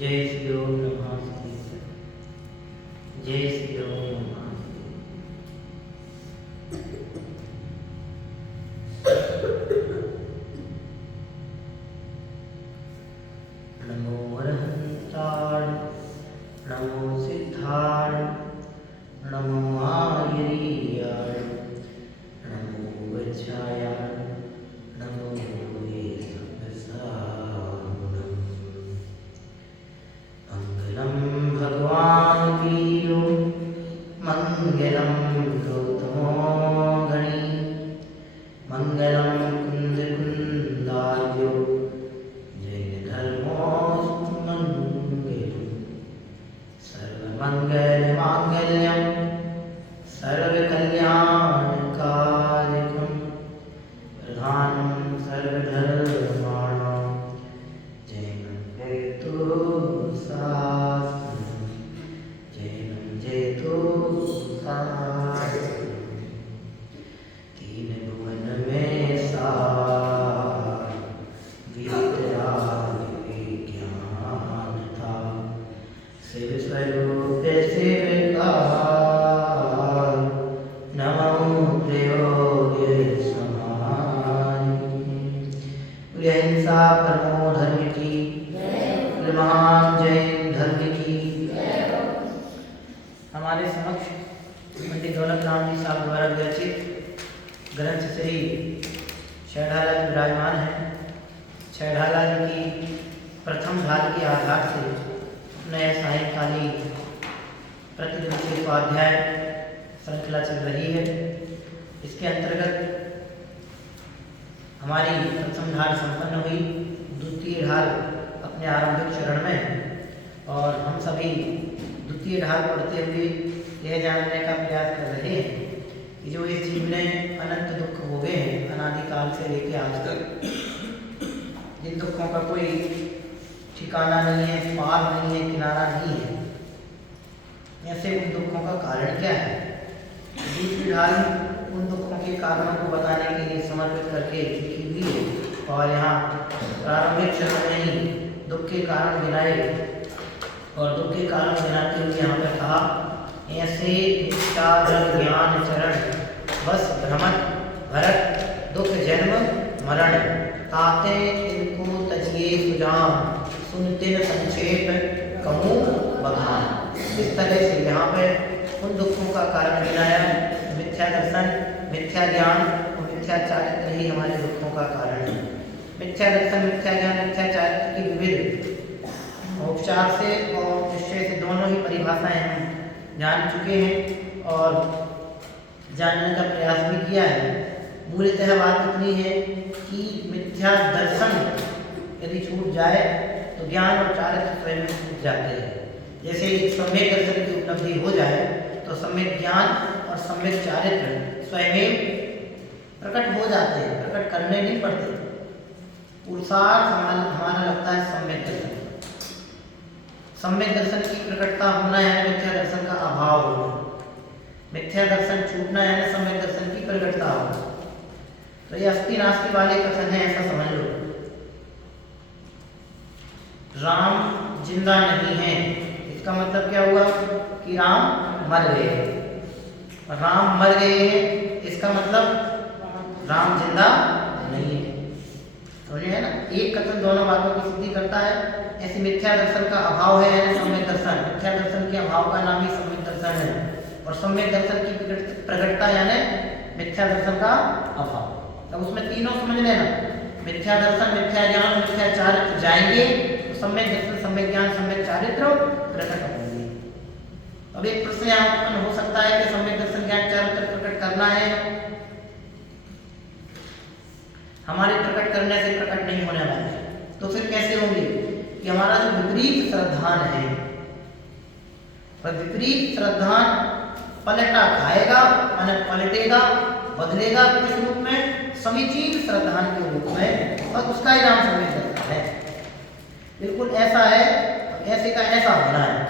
जय श्री ओम नमः। जय श्री ओम नमः। नमो अरहंताय, नमो सिद्धाय, नमो आर्याय, नमो वज्राय, नमो मंगलम भगवान वीरो मंगलम गौतमो गणी मंगलम कुंद कुंदार्यो जैन धर्मो मंगलम सर्वमंगल मांगल्यम सर्वकल्याणकारकम प्रधानम सर्वधर्माणां जैनं जयतु शास्त्रम् जैनं जयतु शास्त्रम्। तीन भुवन में सार विद्याधि विज्ञान था, शिव स्वरूप शिव का नमो प्रयोग समानि। अहिंसा परमो धर्म की, महान जैन धर्म की। हमारे समक्ष पंडित दौलत राम जी साहब द्वारा विरचित ग्रंथ श्री छैढाला जी विराजमान है। छैढाला जी की प्रथम ढाल के आधार से नया सायंकाली प्रतिदिवसीय स्वाध्याय श्रृंखला चल रही है। इसके अंतर्गत हमारी प्रथम ढाल संपन्न हुई, द्वितीय ढाल अपने आरंभिक चरण में, और हम सभी द्वितीय ढाल पढ़ते हुए यह जानने का प्रयास कर रहे हैं कि जो इस जीव ने अनंत दुख भोगे हैं अनादिकाल से लेकर आज तक, जिन दुखों का कोई ठिकाना नहीं है, पार नहीं है, किनारा नहीं है, ऐसे उन दुखों का कारण क्या है। दूसरी ढाल उन दुखों के कारणों को बताने के लिए समर्पित करके लिखी हुई है, और यहाँ प्रारंभिक चरण में ही दुख के कारण गिनाए, और दुख के कारण गिनाते हुए यहाँ पर कहा, ऐसे निष्ठादृढ़ ज्ञान चरण बस भ्रमत भरत दुख जन्म मरण, ताते इनको तजिए सुजान सुनते न संक्षेप कहूँ बखान। इस तरह से यहाँ पर उन दुखों का कारण गिनाया। मिथ्या दर्शन, मिथ्या ज्ञान और मिथ्या चारित्र ही हमारे दुखों का कारण है। मिथ्या दर्शन, मिथ्या ज्ञान, मिथ्या चारित्र की विविध उपचार से और निश्चय से दोनों ही परिभाषाएं हम जान चुके हैं और जानने का प्रयास भी किया है। मूलतः बात इतनी है कि मिथ्या दर्शन यदि छूट जाए तो ज्ञान और चारित्र स्वयं छूट जाते हैं। जैसे सम्यक दर्शन की उपलब्धि हो जाए तो सम्यक ज्ञान और सम्यक चारित्र स्वयं प्रकट हो जाते हैं, प्रकट करने नहीं पड़ते। पुरुषार्थ हमारा लगता है सम्यक दर्शन। सम्यक दर्शन की प्रकटता होना है मिथ्या दर्शन का अभाव होना, मिथ्या दर्शन छूटना है सम्यक दर्शन की प्रकटता होना। तो ये अस्थि नास्ति वाले कथन है, ऐसा समझ लो। राम जिंदा नहीं है, इसका मतलब क्या हुआ कि राम मर गए। राम मर गए हैं, इसका मतलब राम जिंदा नहीं है। समझे है ना, एक कथन दोनों बातों की सिद्धि करता है। ऐसे मिथ्या दर्शन का अभाव है सम्यक दर्शन, मिथ्या दर्शन के अभाव का नाम ही सम्यक दर्शन है, और सम्यक दर्शन की प्रकटता यानी मिथ्या दर्शन का अभाव। तब उसमें तीनों समझ लेना, मिथ्या दर्शन, मिथ्या ज्ञान, मिथ्या चारित्र जाएंगे तो सम्यक दर्शन, सम्यक ज्ञान, सम्यक चारित्र प्रकट होंगे। अब एक प्रश्न यहाँ उत्पन्न हो सकता है कि सम्यक दर्शन, ज्ञान, चारित्र प्रकट करना है, हमारे प्रकट करने से प्रकट नहीं होने वाले, तो फिर कैसे होंगे? कि हमारा जो विपरीत श्रद्धान है, वह विपरीत श्रद्धान पलटा खाएगा, माने पलटेगा, बदलेगा किस रूप में? समीचीन श्रद्धान के रूप में, और उसका ही नाम सम्यक दर्शन है। बिल्कुल ऐसा है, ऐसे का ऐसा होना है।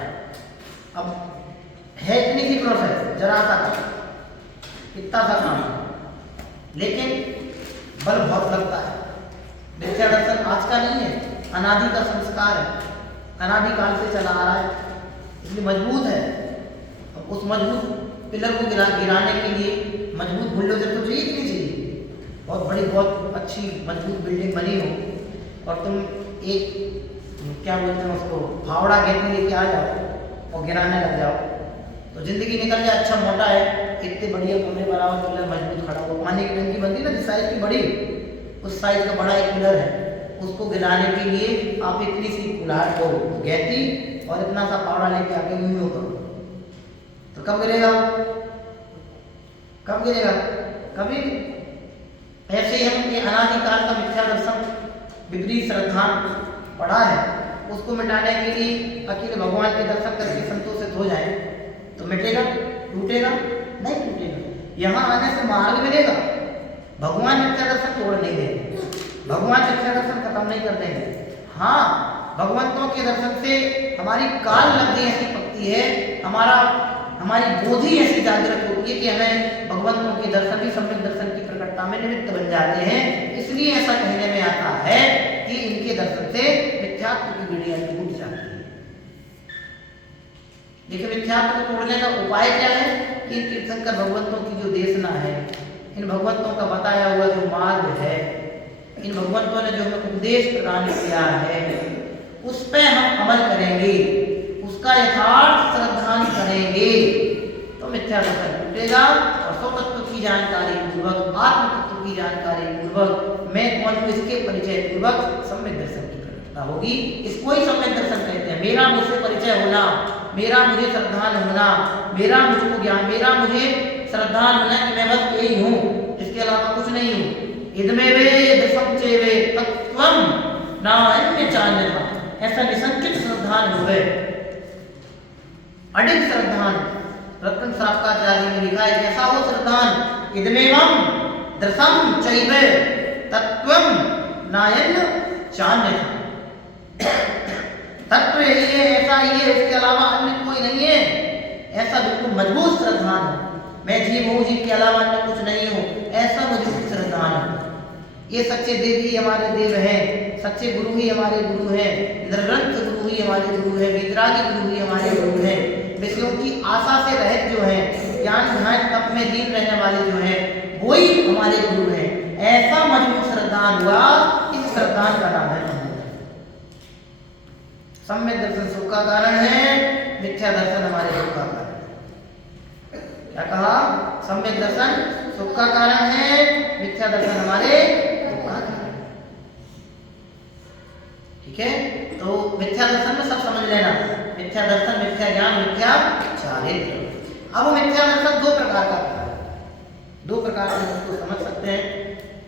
अब है इतनी सी प्रोसेस, जरा सा इतना सा काम, लेकिन बल बहुत लगता है। मिथ्या दर्शन आज का नहीं है, अनादि का संस्कार है। अनादिकाल से चला आ रहा है, इसलिए मजबूत है। अब उस मजबूत पिलर को गिराने के लिए मजबूत बुलडोजर तो चाहिए कि नहीं चाहिए? बहुत बड़ी बहुत अच्छी मजबूत बिल्डिंग बनी हो और तुम एक क्या बोलते हैं उसको फावड़ा घेरने लेके आ जाओ और गिराने लग जाओ तो जिंदगी निकल जाए। अच्छा मोटा है, इतने बढ़िया कमरे बराबर पिलर मजबूत खड़ा हो, पानी की टंकी बनती ना जिस साइज की बड़ी, उस साइज का बड़ा एक पिलर है, उसको गिराने के लिए आप इतनी सी कुल्हाड़ को गहती और इतना सा फावड़ा लेके आके यूं करो तो कब गिरेगा? कब गिरेगा? कभी। ऐसे ही हम ये अनादिकाल का मिथ्या दर्शन विपरीत श्रद्धा पड़ा है, उसको मिटाने के लिए अकेले भगवान के दर्शन करके संतोषित हो जाए तो मिटेगा? टूटेगा? नहीं टूटेगा। यहाँ आने से मार्ग मिलेगा। भगवान मिथ्या दर्शन तोड़ नहीं देंगे, भगवान मिथ्या दर्शन खत्म नहीं कर देंगे। हाँ, भगवंतों के दर्शन से हमारी काल लब्धि ऐसी पकती है, हमारी बोधि ऐसी जागृत होती है कि हमें भगवंतों के दर्शन भी सम्यक दर्शन की प्रकटता में निमित्त बन जाते हैं। इसलिए ऐसा कहने में आता है कि इनके दर्शन से मिथ्यात्व की बेड़ियां टूट जाती है। देखिए मिथ्यात्व को तोड़ने का उपाय क्या है कि तीर्थंकर भगवंतों की जो देशना है, इन भगवंतों का बताया हुआ जो मार्ग है, इन भगवंतों ने जो हमें उपदेश प्रदान किया है, उस पर हम अमल करेंगे, उसका यथार्थ श्रद्धान करेंगे तो मिथ्या दर्शन टूटेगा और स्व तत्व की जानकारी पूर्वक, आत्म तत्व की जानकारी पूर्वक, मैं कौन हूं इसके परिचय पूर्वक सम्यक दर्शन की प्रकटता होगी। इसको ही सम्यक दर्शन कहते हैं। मेरा मुझसे परिचय होना, मेरा मुझे श्रद्धान होना, मेरा मुझको ज्ञान, मेरा मुझे श्रद्धान होना कि मैं बस यही हूँ, इसके अलावा कुछ नहीं हूँ। इदमेवे दशमचेवे तत्वम नान्य चान्यथा, ऐसा निसंकित श्रद्धान हो गए, अडिग श्रद्धान। रत्न श्रावकाचार्य ने लिखा है कैसा हो श्रद्धान? इदमेवम दशम चैवे तत्वम नान्य चान्यथा, तत्व यही है, ऐसा ही है, इसके अलावा अन्य कोई नहीं है। ऐसा बिल्कुल मजबूत श्रद्धान हो, मैं जीव हूँ, जीव के अलावा अन्य कुछ नहीं हूँ, ऐसा मजबूत श्रद्धान हो। ये सच्चे देव ही हमारे देव हैं, सच्चे गुरु ही हमारे गुरु हैं, निर्ग्रंथ गुरु ही हमारे गुरु हैं, वितरागी गुरु ही हमारे गुरु हैं। विषयों की आशा से रहित जो है, ज्ञान ध्यान तप में लीन रहने वाले जो है, वही हमारे गुरु हैं। ऐसा मजबूत श्रद्धान हुआ, इस श्रद्धान का नाम है सम्यक दर्शन। सुख का कारण है, मिथ्या दर्शन हमारे दुख का कारण है। क्या कहा? सम्यक दर्शन सुख का कारण है, मिथ्या दर्शन हमारे दुख का कारण है। ठीक है, तो मिथ्या दर्शन में सब समझ लेना, मिथ्या दर्शन, मिथ्या ज्ञान, मिथ्या चारित्र। अब मिथ्या दर्शन दो प्रकार का है, दो प्रकार से उसको समझ सकते हैं।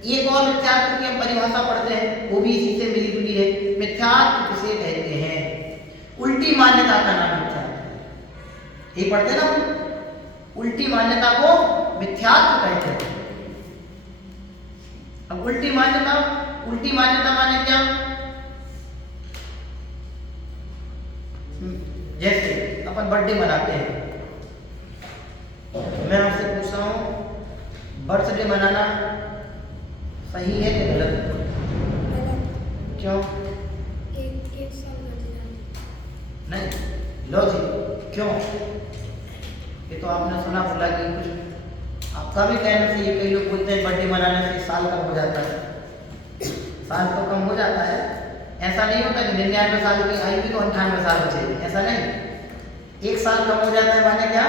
एक और मिथ्यात्व की हम परिभाषा पढ़ते हैं, वो भी इसी से मिली जुली है। मिथ्यात्व किसे कहते हैं? उल्टी मान्यता का नाम मिथ्यात्व है। ये पढ़ते ना, उल्टी मान्यता को मिथ्यात्व कहते हैं। अब उल्टी मान्यता माने क्या? जैसे अपन बर्थडे मनाते हैं, मैं आपसे पूछ रहा हूं बर्थडे मनाना सही है कि गलत? क्यों? एक साल नहीं, लॉजिक क्यों? ये तो आपने सुना बोला कि कुछ आपका भी कहना से ये, कई लोग बोलते हैं बर्थडे मनाने से साल कम हो जाता है। साल तो कम हो जाता है, ऐसा नहीं होता कि 99 साल की आयु भी तो 98 साल हो चाहिए, ऐसा नहीं। एक साल कम हो जाता है माने क्या?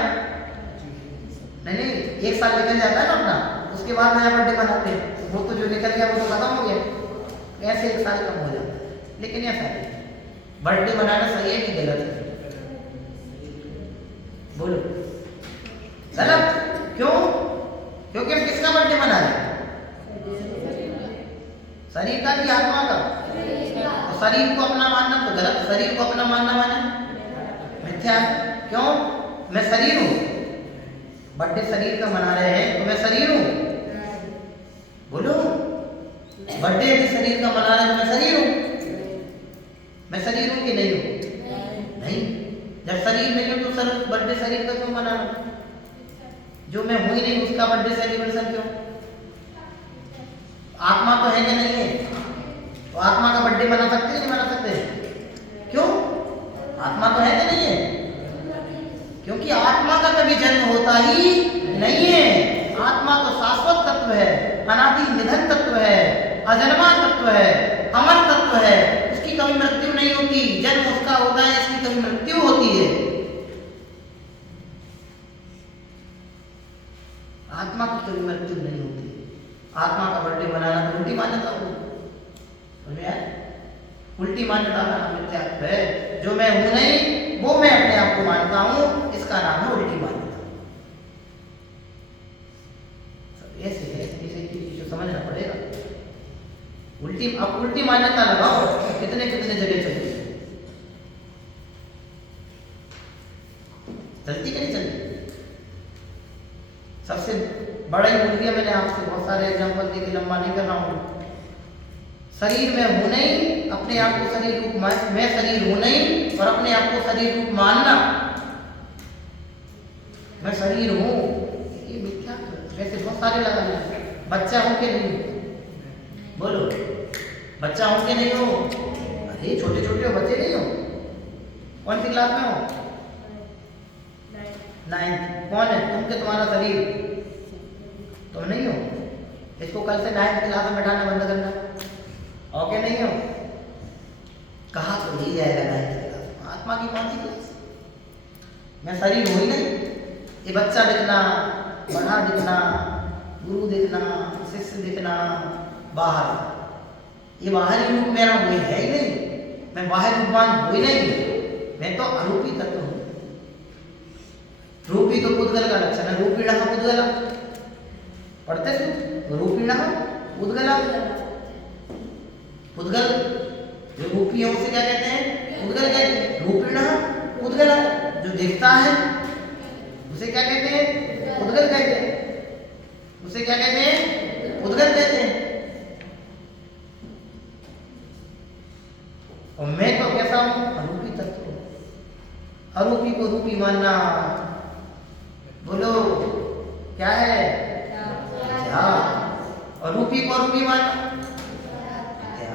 नहीं, एक साल निकल जाता है ना अपना, उसके बाद नया बर्थडे मनाते हैं, वो तो जो निकल गया वो तो खत्म हो गया। ऐसे एक साल कम हो जाता है, लेकिन ऐसा नहीं। बर्थडे मनाना सही है कि गलत है? बोलो। गलत। क्यों? क्योंकि हम किसका बर्थडे मना रहे हैं? शरीर का कि आत्मा का? तो शरीर को अपना मानना तो गलत, शरीर को अपना मानना माने मिथ्या। क्यों? मैं शरीर हूं, बर्थडे शरीर का मना रहे हैं तो मैं शरीर हूं। बोलो, बर्थडे यदि शरीर का मना रहे हैं तो मैं शरीर हूं। मैं शरीर हूं कि नहीं हूं? नहीं। जब शरीर नहीं हो तो सर बर्थडे शरीर का क्यों मनाना? जो मैं हूं ही नहीं उसका बर्थडे सेलिब्रेशन क्यों? आत्मा तो है कि नहीं है? तो आत्मा का बर्थडे मना सकते हैं नहीं मना सकते? क्यों? ही नहीं है। आत्मा तो शाश्वत तत्व है, अनादि निधन तत्व है, अजन्मा तत्व है, अमर तत्व है। उसकी कभी मृत्यु नहीं होती। जन्म उसका होता है, इसकी कभी मृत्यु होती है। आत्मा की कभी मृत्यु नहीं होती। आत्मा का बर्थडे मनाना तो उल्टी मान्यता हो, समझ में आया? उल्टी मान्यता का नाम मिथ्यात्व है। जो मैं हूं नहीं वो मैं अपने आप को मानता हूं, इसका नाम है उल्टी मान्यता। ऐसे है, इसे चीज समझना पड़ेगा। अब उल्टी मान्यता लगाओ, कितने कितने जगह चलती है, चलती कि नहीं चलती? सबसे बड़ा ही बोल दिया मैंने आपसे, बहुत सारे एग्जांपल देके लंबा नहीं कर रहा हूं। शरीर में हूं नहीं, अपने आप को शरीर रूप मैं शरीर हूं नहीं और अपने आप को शरीर रूप मानना, मैं शरीर हूं, ये मिथ्या। वैसे बहुत सारे लगाने हैं। बच्चा हूं कि नहीं, बोलो, बच्चा हूं कि नहीं हो? अरे छोटे छोटे हो, बच्चे नहीं हो। कौन सी क्लास में हो? 9th। कौन है तुम के तुम्हारा शरीर? तुम नहीं हो। इसको कल से 9th क्लास में बैठाना बंद करना। ओके नहीं हो? कहा तो यही जाएगा 9th क्लास। आत्मा की कौन सी क्लास? मैं शरीर हूं ही नहीं। ये बच्चा दिखना, बड़ा दिखना, गुरु दिखना, शिष्य दिखना, बाहर, ये बाहरी रूप मेरा वही है ही नहीं। मैं बाहर रूपवान हो ही नहीं। मैं तो अरूपी तत्व हूं। रूपी तो पुद्गल का लक्षण है। रूपीण पुद्गल पढ़ते थे। रूपीण पुद्गल, पुद्गल जो रूपी है उसे क्या कहते हैं? पुद्गल कहते हैं। रूपीण पुद्गल, जो दिखता है उसे क्या कहते हैं? पुद्गल कहते हैं। उसे क्या कहते हैं? पुद्गल कहते हैं। और मैं तो कैसा हूं? अरूपी तत्व। अरूपी को रूपी मानना, बोलो क्या है? क्या? और रूपी को रूपी मानना क्या?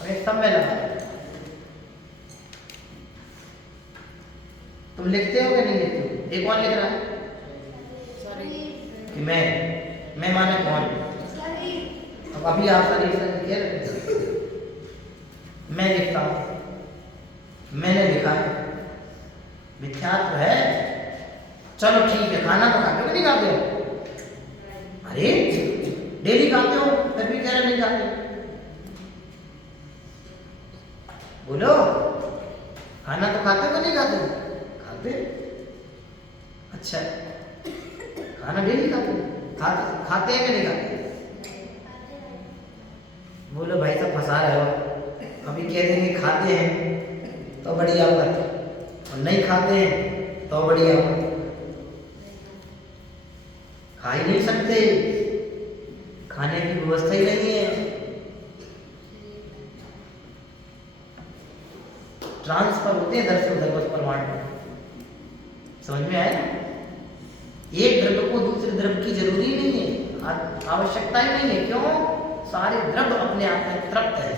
और एक सब में लगा। तुम लिखते हो कि नहीं लिखते हो? ये कौन लिख रहा है? कि मैं माने कौन? अब अभी आप शरीर से लिखे रहे, मैं लिखता हूं, मैंने लिखा है, मिथ्यात्व है। चलो ठीक है, खाना तो खाते हो कि नहीं खाते हो? अरे डेली खाते हो, फिर भी कह रहे नहीं खाते। बोलो, खाना तो खाते हो कि नहीं खाते हो? खाते। अच्छा, खाना डेली खाते हो? खाते हैं कि नहीं खाते? बोलो भाई सब फंसा रहे हो। अभी कह देंगे खाते हैं तो बढ़िया बात, और नहीं खाते हैं तो बढ़िया बात। खा ही नहीं सकते, खाने की व्यवस्था ही नहीं है। ट्रांसफर होते हैं इधर से उधर बस परमाणु। समझ में आया? एक द्रव्य को दूसरे द्रव्य की जरूरी नहीं है, आवश्यकता ही नहीं है। क्यों? सारे द्रव्य अपने आप में तृप्त है।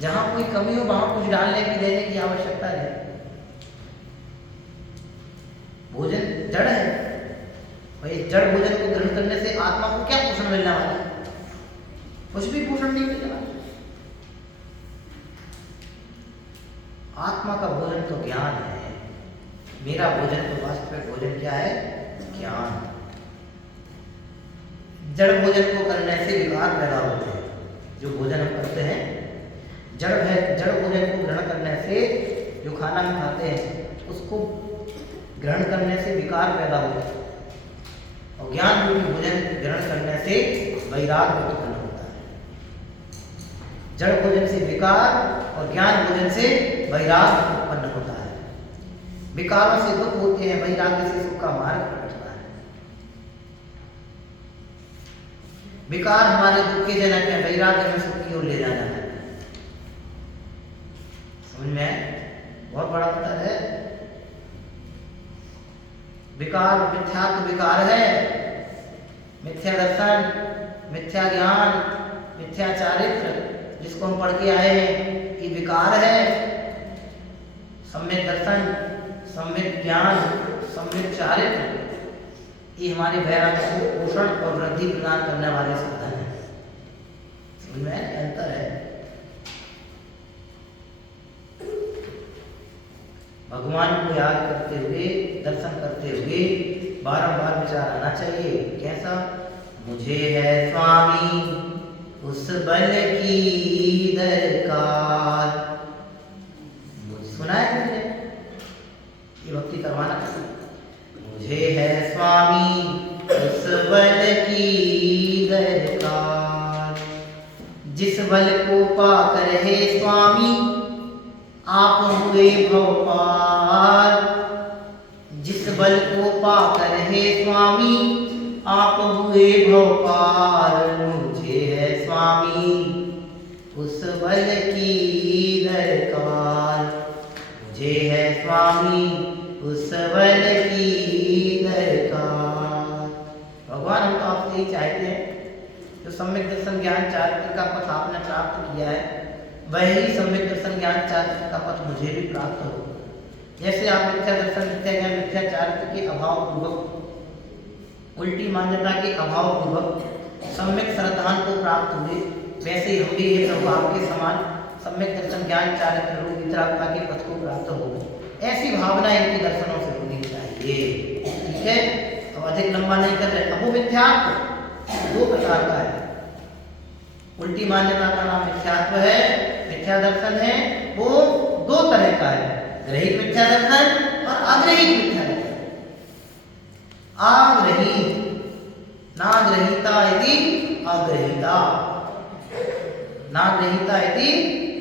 जहां कोई कमी हो वहां कुछ डालने की, देने की आवश्यकता है। भोजन जड़ है, और ये जड़ भोजन को ग्रहण करने से आत्मा को क्या पोषण मिलने वाला है? कुछ भी पोषण नहीं मिलने वाला। आत्मा का भोजन तो ज्ञान है। मेरा भोजन तो वास्तविक भोजन क्या है? ज्ञान। जड़ भोजन को करने से विकार पैदा होते हैं। जो भोजन हम करते हैं, जड़ भोजन को ग्रहण करने से, जो खाना हम खाते हैं उसको ग्रहण करने से विकार पैदा होते हैं। और ज्ञान रूपी भोजन ग्रहण करने से वैराग्य उत्पन्न होता है। जड़ भोजन से विकार और ज्ञान भोजन से वैराग्य उत्पन्न होता है। विकारों से दुख होते हैं, वैराग्य से सुख का मार्ग प्रकटता है। विकार हमारे दुख के जनक है, वैराग्य में सुख की ओर ले जाना है। समझ में आए? बहुत बड़ा अंतर है। विकार मिथ्यात्व विकार है, मिथ्या दर्शन, मिथ्या ज्ञान, मिथ्या चारित्र, जिसको हम पढ़ के आए हैं, ये विकार है। सम्यक दर्शन, सम्यक ज्ञान, सम्यक चारित्र, ये हमारे वैराग्य को पोषण और वृद्धि प्रदान करने वाले साधन हैं। समझ में अंतर है। भगवान को याद करते हुए, दर्शन करते हुए बारंबार विचार आना चाहिए। कैसा? मुझे है स्वामी उस बल की दरकार। सुना है तुमने? ये भक्ति करवाना चाहिए। मुझे है स्वामी उस बल की दरकार, जिस बल को पाकर है स्वामी आप हुए भव पार। जिस बल को पाकर है स्वामी आप हुए भव पार। मुझे है स्वामी उस बल की दरकार, मुझे है स्वामी उस बल की दरकार। भगवान हम तो आपसे ही चाहते हैं जो सम्यक दर्शन ज्ञान चारित्र का पथ आपने प्राप्त किया है, वही सम्यक दर्शन ज्ञान चारित्र का पथ मुझे भी प्राप्त हो। जैसे आप मिथ्या दर्शन, मिथ्या ज्ञान, मिथ्या चारित्र के अभाव पूर्वक, उल्टी मान्यता के अभाव पूर्वक सम्यक श्रद्धान को प्राप्त हुए, वैसे ही हम भी ये प्रभु आपके समान सम्यक दर्शन ज्ञान चारित्र रूप वितरागता के पथ को प्राप्त हो। ऐसी भावना इनके दर्शनों से होनी चाहिए। ठीक है, तो अधिक लंबा नहीं कर रहे। अब वो मिथ्यात्व दो प्रकार का है। उल्टी मान्यता का नाम मिथ्यात्व है, मिथ्या दर्शन है, वो दो तरह का है, ग्रहित मिथ्या दर्शन और अग्रहित मिथ्या दर्शन। आग्रहित, नाग्रहीता इति अग्रहीता, नाग्रहीता इति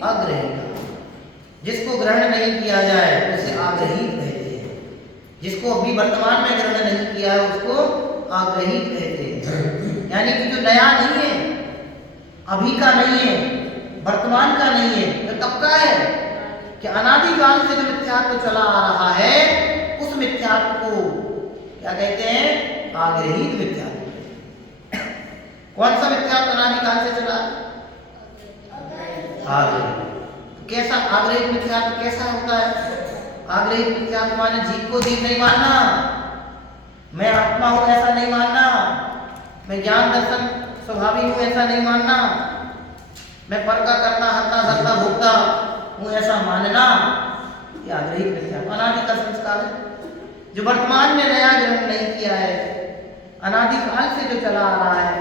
अग्रहीता। जिसको ग्रहण नहीं किया जाए उसे आग्रहित कहते हैं। जिसको अभी वर्तमान में ग्रहण नहीं किया है उसको आग्रहित कहते हैं। यानी कि जो नया नहीं है, अभी का नहीं है, वर्तमान का नहीं है, तो कब का है? कि अनादिकाल से जो मिथ्यात्व चला आ रहा है उस मिथ्यात्व को क्या कहते हैं? आग्रहित मिथ्यात्व। कौन सा मिथ्यात्व अनादिकाल से चला? आग्रहित। कैसा आग्रहित मिथ्यात्व कैसा होता है? आग्रहित मिथ्यात्व माने जीव को जीव नहीं मानना, मैं आत्मा हूं ऐसा नहीं मानना, मैं ज्ञान दर्शन स्वभावी हूं ऐसा नहीं मानना, मैं पर का करना हरता धरता भोगता हूं ऐसा मानना, ये आग्रहित मिथ्यात्व अनादि का संस्कार है जो वर्तमान में नया ग्रहण नहीं किया है, अनादिकाल से जो चला आ रहा है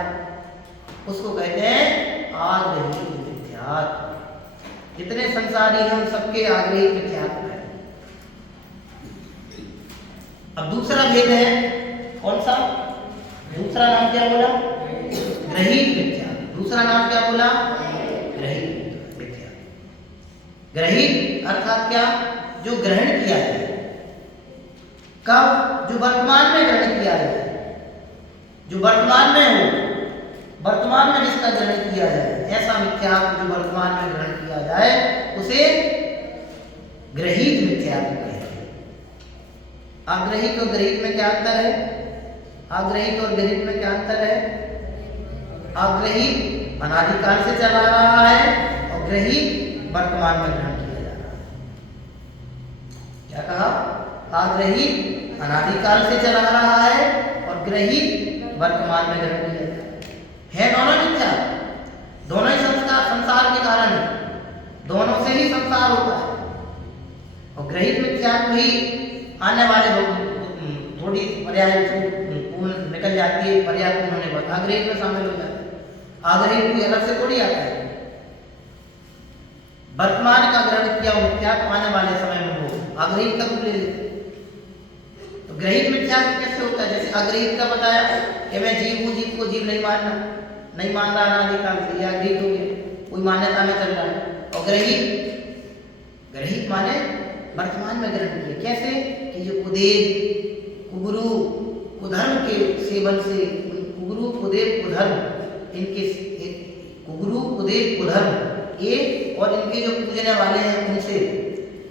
उसको कहते हैं आग्रहित मिथ्यात्व। जितने संसारी हैं उन सबके आग्रहित मिथ्यात्व है। अब दूसरा भेद है, कौन सा? दूसरा नाम क्या बोला? ग्रहित मिथ्यात्व। दूसरा नाम क्या बोला? ग्रहित मिथ्यात्व। ग्रहित अर्थात क्या? जो ग्रहण किया है। कब? जो वर्तमान में ग्रहण किया है, जो वर्तमान में हो, वर्तमान में जिसका ग्रहण किया जाए, ऐसा मिथ्यात्व जो वर्तमान में ग्रहण किया जाए उसे ग्रहित मिथ्यात्व कहते हैं। आग्रहित और ग्रहित में क्या अंतर है? आग्रहित और ग्रहित में क्या अंतर है? आग्रहित अनादिकाल से चला रहा है और ग्रहित वर्तमान में ग्रहण किया जा रहा है। क्या कहा? आग्रहित अनादिकाल से चला रहा है और ग्रहित वर्तमान में ग्रहण किया जा रहा है दोनों मिथ्या। दोनों ही संसार के कारण है, दोनों से ही संसार होता है। और ग्रहित मिथ्यात्व ही आने वाले थोड़ी पर्याय निकल जाती है, पर्याय होने पर आग्रहित में शामिल हो जाता है। आग्रहित कोई अलग से थोड़ी आता है। वर्तमान का ग्रहण किया मिथ्यात्व आने वाले समय में वो आग्रहित का रूप ले लेते। तो ग्रहित मिथ्यात्व कैसे होता है? जैसे आग्रहित का बताया कि मैं जीव हूं, जीव को जीव नहीं मानना, नहीं मान रहा अनादिकाल से, यह आग्रहित हो गया, कोई मान्यता में चल रहा है। और ग्रहित, ग्रहित माने वर्तमान में ग्रहण किया। कैसे? कि जो कुदेव कुगुरु कुधर्म के सेवन से, कुगुरु कुदेव कुधर्म, इनके कुगुरु कुदेव कुधर्म ये और इनके जो पूजने वाले हैं उनसे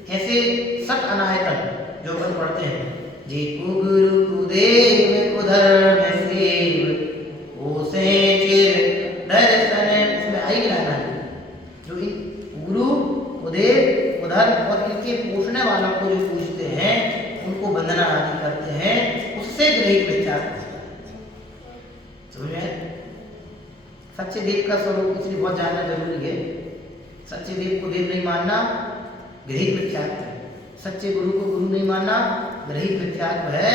ऐसे सत अनायतन जो अपन पढ़ते हैं, जी कुगुरु कुदेव कुधर्म सेव ओसे चिर दर्शन, इसमें आई लाना है जो इन गुरु कुदेव कुधर्म और इनके पूछने वालों को जो पूछते हैं, उनको वंदना आदि करते हैं, उससे ग्रहित मिथ्यात्व होता है। समझ में? सच्चे देव का स्वरूप इसलिए बहुत जानना जरूरी है। सच्चे देव को देव नहीं मानना गृहीत मिथ्यात्व है। सच्चे गुरु को गुरु नहीं मानना गृहीत मिथ्यात्व है।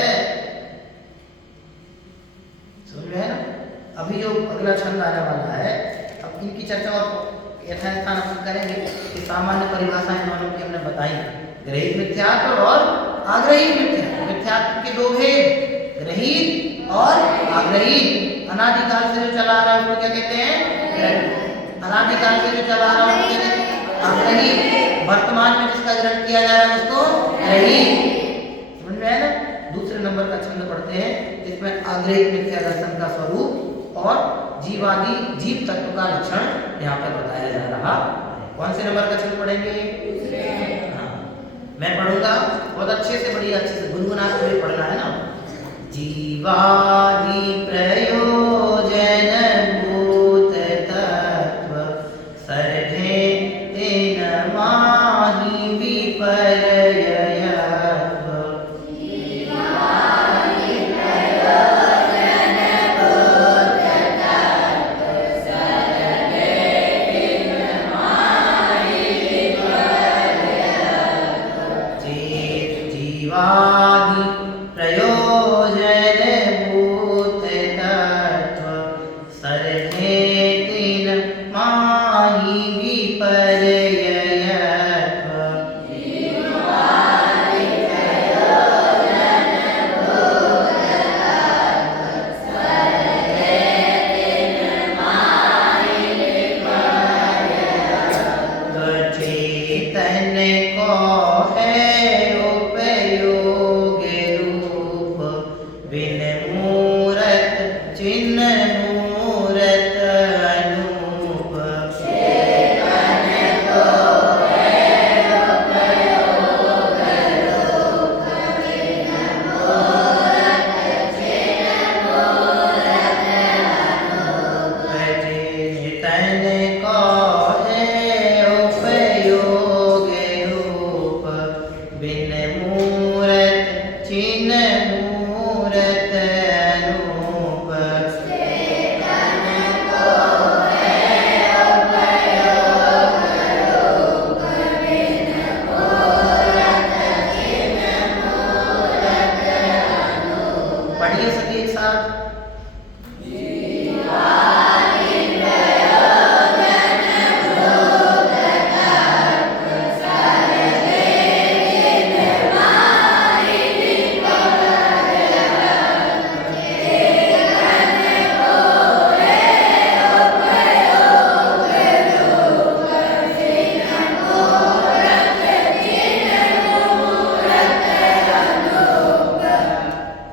समझ में है ना? अभी जो अगला छंद आने वाला है, अब इनकी चर्चा और यथास्थान अपन करेंगे कि सामान्य परिभाषाएं दोनों की हमने बताई, गृहीत मिथ्यात्व और आग्रहित मिथ्यात्व। मिथ्यात्व के दो भेद, गृहीत और आग्रहित। अनादिकाल से जो चला आ रहा है उसको क्या कहते हैं? अनादिकाल से जो चला आ रहा है उसको आग्रहित। वर्तमान में जिसका ग्रहण किया जा रहा है उसको गृहीत। समझ में है ना? दूसरे नंबर का छंद पढ़ते हैं, इसमें आग्रहित मिथ्या दर्शन का स्वरूप और जीवादी जीव तत्व का लक्षण यहाँ पर बताया जा रहा। कौन से नंबर का छंद पढ़ेंगे? हाँ, मैं पढ़ूंगा बहुत अच्छे से, बड़ी अच्छे से गुनगुनाते हुए पढ़ना है ना। जीवादि प्रयोजन भूत तत्व सर्वे तेन माहि विपर्ययत्व। जीवादि प्रयोजन भूत तत्व सर्वे तेन माहि विपर्ययत्व। चेतन को है उपयोग रूप, बिन मूरत चिन्ह मूरत अनूप। चेतन को है उपयोग रूप, बिन मूरत चिन्ह मूरत अनूप। पढ़िए सभी एक साथ।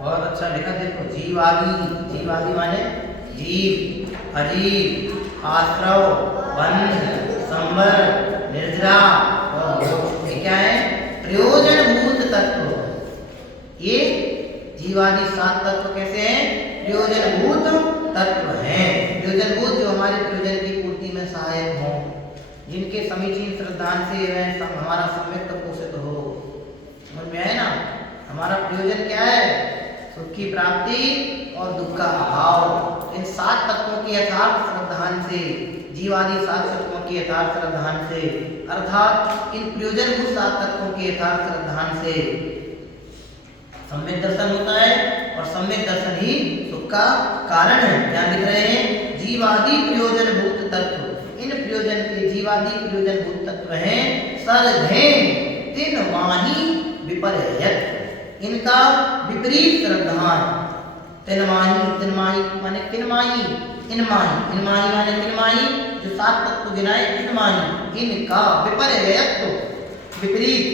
बहुत अच्छा लिखा। देखो, जीवादि, जीवादि माने जीव, अजीव, आश्रव, बंध, संवर, निर्जरा और मोक्ष। ये क्या है? प्रयोजनभूत तत्व। ये जीवादि सात तत्व कैसे हैं? प्रयोजनभूत तत्व हैं। प्रयोजनभूत जो हमारे प्रयोजन की पूर्ति में सहायक हों, जिनके समीचीन श्रद्धान से वह हमारा सम्यक पोषित हो। समझ में है ना? हमारा प्रयोजन क्या है? सुख की प्राप्ति और दुख का अभाव। इन सात तत्वों के यथार्थ श्रद्धान से, जीवादि सात तत्वों के यथार्थ श्रद्धान से, अर्थात इन प्रयोजनभूत सात तत्वों के यथार्थ श्रद्धान से सम्यक दर्शन होता है और सम्यक दर्शन ही सुख का कारण है। क्या लिख रहे हैं? जीवादि प्रयोजनभूत तत्व। इन प्रयोजन के जीवादि प्रयोजनभूत तत्व हैं सर्वे तेन माहि विपर्ययत्व। इनका विपरीत श्रद्धान। तिनमाही, तिनमाही माने किनमाही, इनमाही, इनमाही माने तिनमाही, जो सात तत्व गिनाए इनमाही, इनका विपर्ययत्व, विपरीत,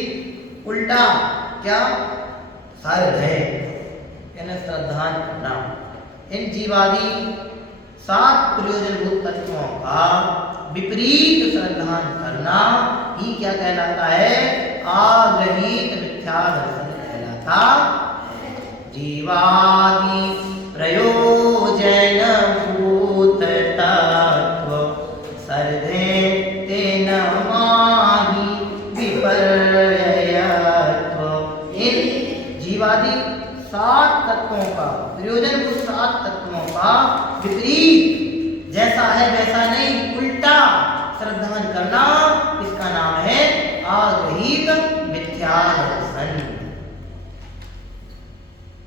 उल्टा, क्या? सर्वे यानी श्रद्धान करना। इन जीवादि सात प्रयोजनभूत तत्वों का विपरीत श्रद्धान करना ही क्या कहलाता है? आग्रहित मिथ्या दर्शन कहलाता। जीवादि प्रयोजन भूत तत्व सर्वे तेन माहि विपर्ययत्व। इन जीवादि सात तत्वों का, प्रयोजनभूत सात तत्वों का विपरीत, जैसा है वैसा नहीं, उल्टा श्रद्धान करना, इसका नाम है आग्रहित मिथ्या दर्शन।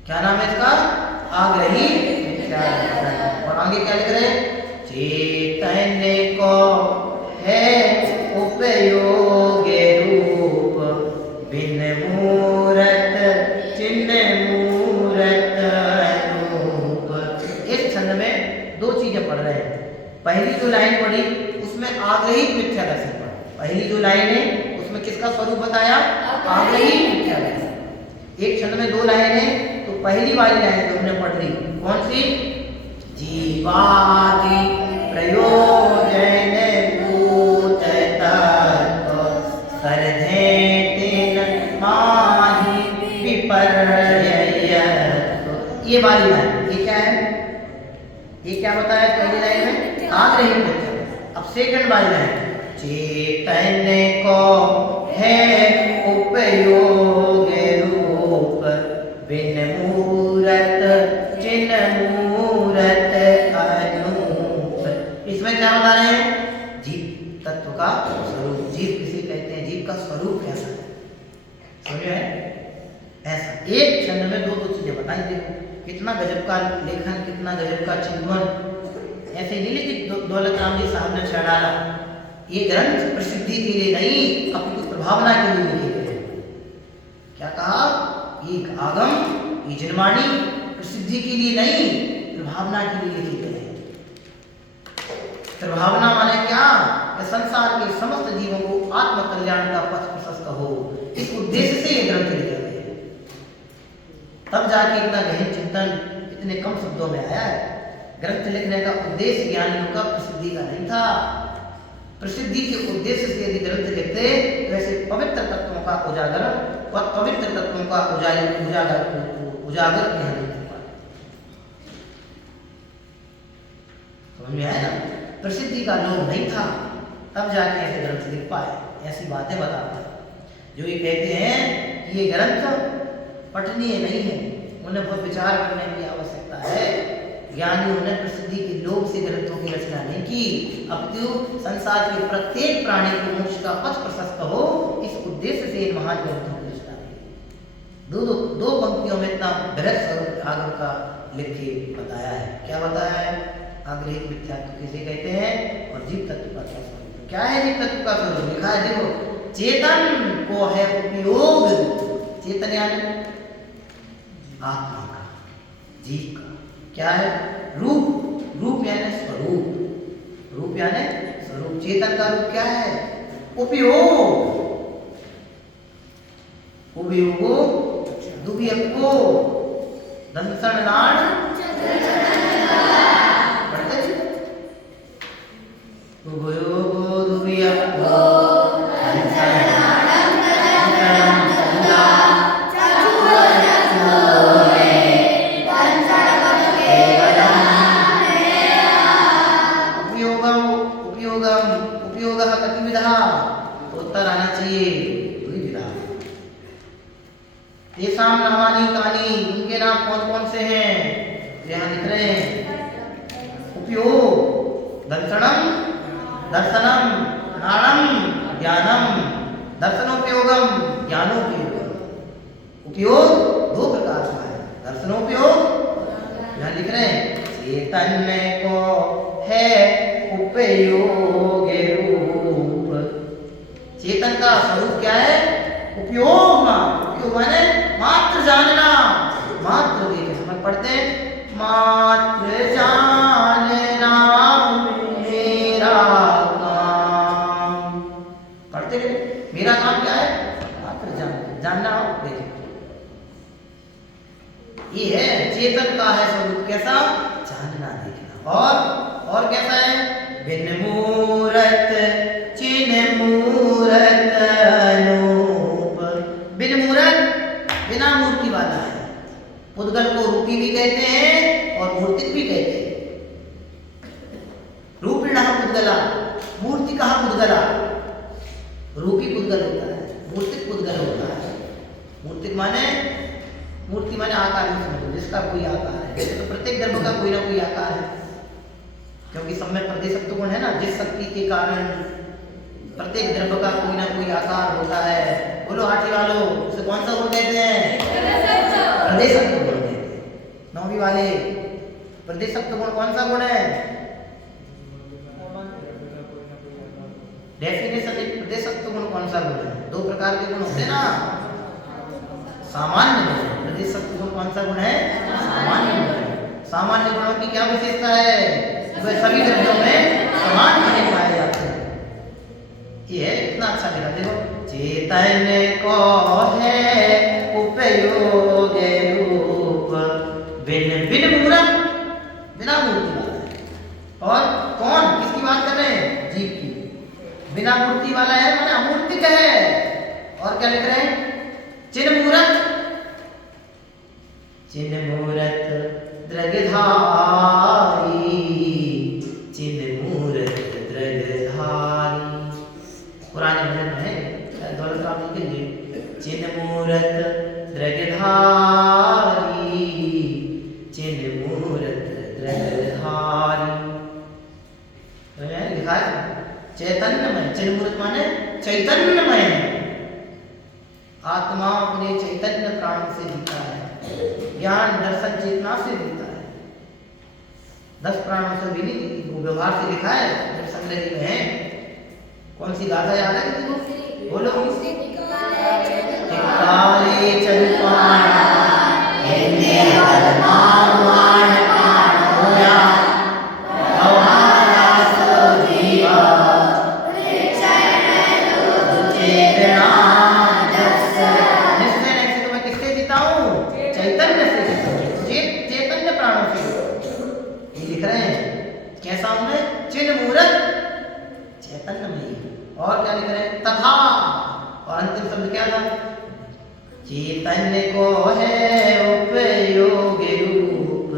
क्या नाम है इसका? आग्रहित मिथ्या दर्शन। और आगे क्या लिख रहे हैं? चैतन्य को है उपयोग रूप, बिन मूरत चिन्ह मूरत रूप। इस छंद में दो चीजें पढ़ रहे हैं। पहली जो लाइन पढ़ी उसमें आग्रहित मिथ्या दर्शन पढ़ा। पहली जो लाइन है उसमें किसका स्वरूप बताया? आग्रहित मिथ्या दर्शन। एक छंद में दो लाइन है, तो पहली वाली लाइन जो हमने पढ़ ली कौन सी? जीवादि प्रयोजन भूत तत्व सर्धेतिन माहि विपर्ययत्व। ये वाली लाइन, ये क्या है? ये क्या बताया पहली लाइन में? आग्रहित मिथ्या दर्शन। अब सेकंड वाली लाइन, चैतन्य को है उपयोग रूप, बिन मूरत चिन्ह मूरत अनूप। इसमें क्या बता रहे हैं? जीव तत्व का स्वरूप। जीव किसे कहते हैं? जीव का स्वरूप कैसा है? समझे ऐसा एक छंद में दो दो चीजें बताई। देखो कितना गजब का लेखन, कितना गजब का चिंतन। ऐसे नहीं लिखी दौलत राम जी साहब ने छेड़ डाला। ये ग्रंथ प्रसिद्धि के लिए नहीं, अपनी प्रभावना के लिए लिखे गए। क्या कहा? ये आगम, ये जनवाणी प्रसिद्धि के लिए नहीं, प्रभावना के लिए लिखे गए। प्रभावना माने क्या? कि संसार के समस्त जीवों को आत्म कल्याण का पथ प्रशस्त हो, इस उद्देश्य से ये ग्रंथ लिखे गए। तब जाके इतना गहन चिंतन इतने कम शब्दों में आया है। ग्रंथ लिखने का उद्देश्य ज्ञानियों का प्रसिद्धि का नहीं था। प्रसिद्धि के उद्देश्य से यदि ग्रंथ लिखते तो ऐसे पवित्र तत्वों का उजागर और पवित्र तत्वों का उजागर यहाँ नहीं कर पाए। समझ में आया ना? प्रसिद्धि का लोभ नहीं था, तब जाके ऐसे ग्रंथ लिख पाए। ऐसी बातें बताते हैं जो ये कहते हैं कि ये ग्रंथ पठनीय नहीं है, उन्हें बहुत विचार करने की आवश्यकता है। ज्ञानियों ने प्रसिद्धि के लोभ से ग्रंथों की रचना नहीं की, अपितु संसार के प्रत्येक प्राणी को मोक्ष का पथ प्रशस्त हो, इस उद्देश्य से इन महान ग्रंथों की रचना की। दो पंक्तियों में इतना बृहद स्वरूप आगम का लिख के बताया है। क्या बताया है? आग्रहित मिथ्या किसे कहते हैं और जीव तत्व का क्या स्वरूप? क्या है जीव तत्व का स्वरूप? लिखा है देखो, चेतन को है उपयोग। चेतन यानी आत्मा का, जीव का। क्या है? रूप। रूप यानी स्वरूप। रूप यानी स्वरूप। चेतन का रूप क्या है? उपयोग। उपयोगो दुव्यको दंसन नाड़ पढ़ते? उपयोगो दुव्यको दंसन उपयोगः कतिविधः? उत्तर आना चाहिए द्विविधः। तेषां नामानि कानि? उनके नाम कौन कौन से हैं? यहाँ लिख रहे हैं। उपयोग दर्शनम, दर्शनम ज्ञानम, ज्ञानम दर्शनोपयोगम, ज्ञानोपयोगम। उपयोग दो प्रकार का है, दर्शनोपयोग। यहाँ लिख रहे हैं चैतन्य को है उपयोग रूप। चेतन का स्वरूप क्या है? उपयोग। उपयोग माने मात्र जानना, मात्र देखे समझ पढ़ते हैं। मात्र जानना मेरा काम। पढ़ते हैं मेरा काम क्या है? मात्र जानना, जानना देखे। ये है चेतन का है स्वरूप कैसा? जानना देखना। और कैसा है? बिन मूरत चिन्ह मूरत अनूप। बिन मूरत बिना मूर्ति वाला है। पुद्गल को रूपी भी कहते हैं और मूर्तिक भी कहते हैं। रूपिणः पुद्गला, मूर्ति कहा पुद्गला? रूपी पुद्गल होता है, मूर्तिक पुद्गल होता है। मूर्तिक माने मूर्ति माने आकार नहीं समझो, जिसका कोई आकार है। जैसे तो प्रत्येक द्रव्य का कोई ना कोई आकार है। क्योंकि सब में प्रदेशत्व गुण है ना, जिस शक्ति के कारण प्रत्येक द्रव्य का कोई ना कोई आकार होता है। बोलो आठी वालों, उसे कौन सा गुण कहते हैं? प्रदेशत्व गुण कहते हैं। नौवीं वाले, प्रदेशत्व गुण कौन सा गुण है? डेफिनेशन, प्रदेशत्व गुण कौन सा गुण है? दो प्रकार के गुण होते हैं ना, सामान्य गुण। प्रदेशत्व गुण कौन सा गुण है? सामान्य गुण है। सामान्य गुणों की क्या विशेषता है? वह सभी द्रव्यों में समान बने पाए जाते हैं। ये है, इतना अच्छा लिखा। देखो, चैतन्य को है उपयोग रूप बिन बिन मूर्त, बिना मूर्ति वाला है। और कौन, किसकी बात कर रहे हैं? जीव की। बिना मूर्ति वाला है माने अमूर्तिक है। और क्या लिख रहे हैं? चिन्ह मूर्त, चिन्ह मूर्त द्रगधारी, चिन्ह मूर्त द्रगधारी। पुराने भजन में है, दौलत राम जी के लिए, चिन्ह मूर्त द्रगधारी, चिन्ह मूर्त द्रगधारी। लिखा है चैतन्यमय। चिन्ह मूर्त माने चैतन्यमय। आत्मा अपने चैतन्य प्राण से जीता है, ज्ञान दर्शन चेतना से जीता है। 10 प्राणों से भी नहीं, वो व्यवहार से लिखा है जब संग्रह में है। कौन सी गाथा याद है किसी को? बोलो। काले चलपाना एने अलमावान पाणोया भवाला सो जीवा चेतना निश्चय नहीं तो मैं किससे जीता हूँ? चैतन्य से जीता हूँ, चैतन्य प्राणों से। ये लिख रहे हैं कैसा हूं मैं? चिन्ह मूर्त चैतन्यमयी। और क्या लिख रहे हैं? तथा, और अंतिम शब्द क्या था? चैतन्य को है उपयोग रूप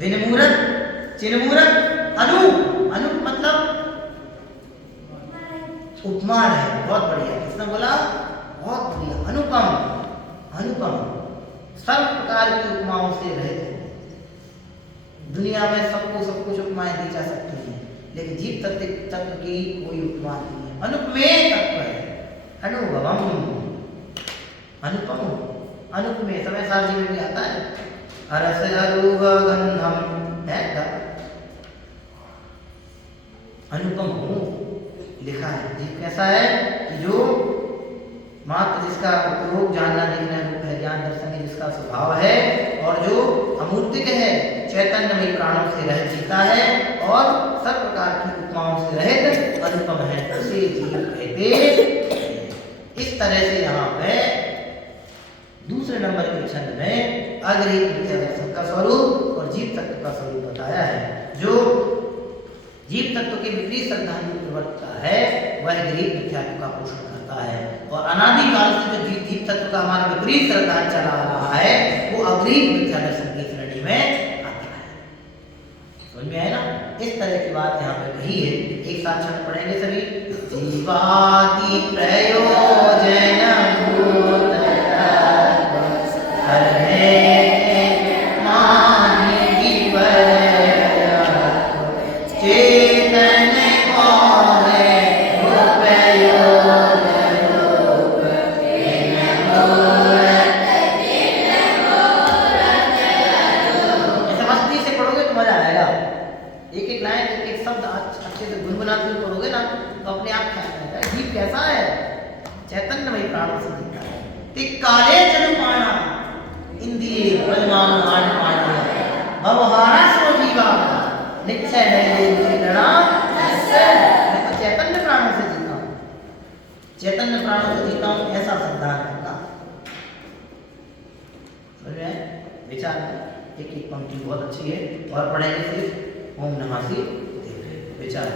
बिन मूर्त, चिन्ह मूर्त, अनूप। अनूप मतलब उपमान है। बहुत बढ़िया, किसने बोला? बहुत बढ़िया। अनुपम, अनुपम, सब प्रकार की उपमाओं से रहित है। दुनिया में सबको सब कुछ उपमाएं दी जा सकती हैं, लेकिन जीव तत्व की कोई उपमा नहीं है। अनुपमेय तत्व है, अनुभवम, अनुपम, अनुपमेय। समय सारजी में भी आता है, अरस अरूप गंधम है का अनुपम हूँ, लिखा है। जीव कैसा है कि जो मात्र जिसका उपयोग जानना देखना रूप है, ज्ञान दर्शन की जिसका स्वभाव है, और जो अमूर्तिक है, चैतन्यमयी प्राणों से रहित जीता है और सब प्रकार की उपमाओं से रहित अनुपम है, उसे जीव कहते हैं। इस तरह से यहाँ पे दूसरे नंबर के छंद में अग्रहित मिथ्या दर्शन का स्वरूप और जीव तत्व का स्वरूप बताया है। जो जीव तत्व के विपरीत श्रद्धांजलि प्रवर्तता है वह गरीब मिथ्यात्व का पोषण करता है, और अनादिकाल से जो जीव तत्व का हमारा विपरीत श्रद्धा चला रहा है वो अग्रीब मिथ्या दर्शन की श्रेणी में आता है। समझ में आया ना? इस तरह की बात यहाँ पे कही है। एक साथ छंद पढ़ेंगे सभी। जीवादि प्रयोजन भूत चैतन्यमयी प्राणों से जीता है। तिक्काले जनुपाना इंद्रिय बलवान मान पाना भवहारा सो जीवा निश्चय नहीं जीना। मैं तो चैतन्य प्राणों से जीता हूँ, चैतन्य प्राणों से जीता हूँ, ऐसा सिद्धांत करना। समझ में आया? विचार में एक एक पंक्ति बहुत अच्छी है और पढ़ेंगे फिर ओम नमः शिवाय। विचार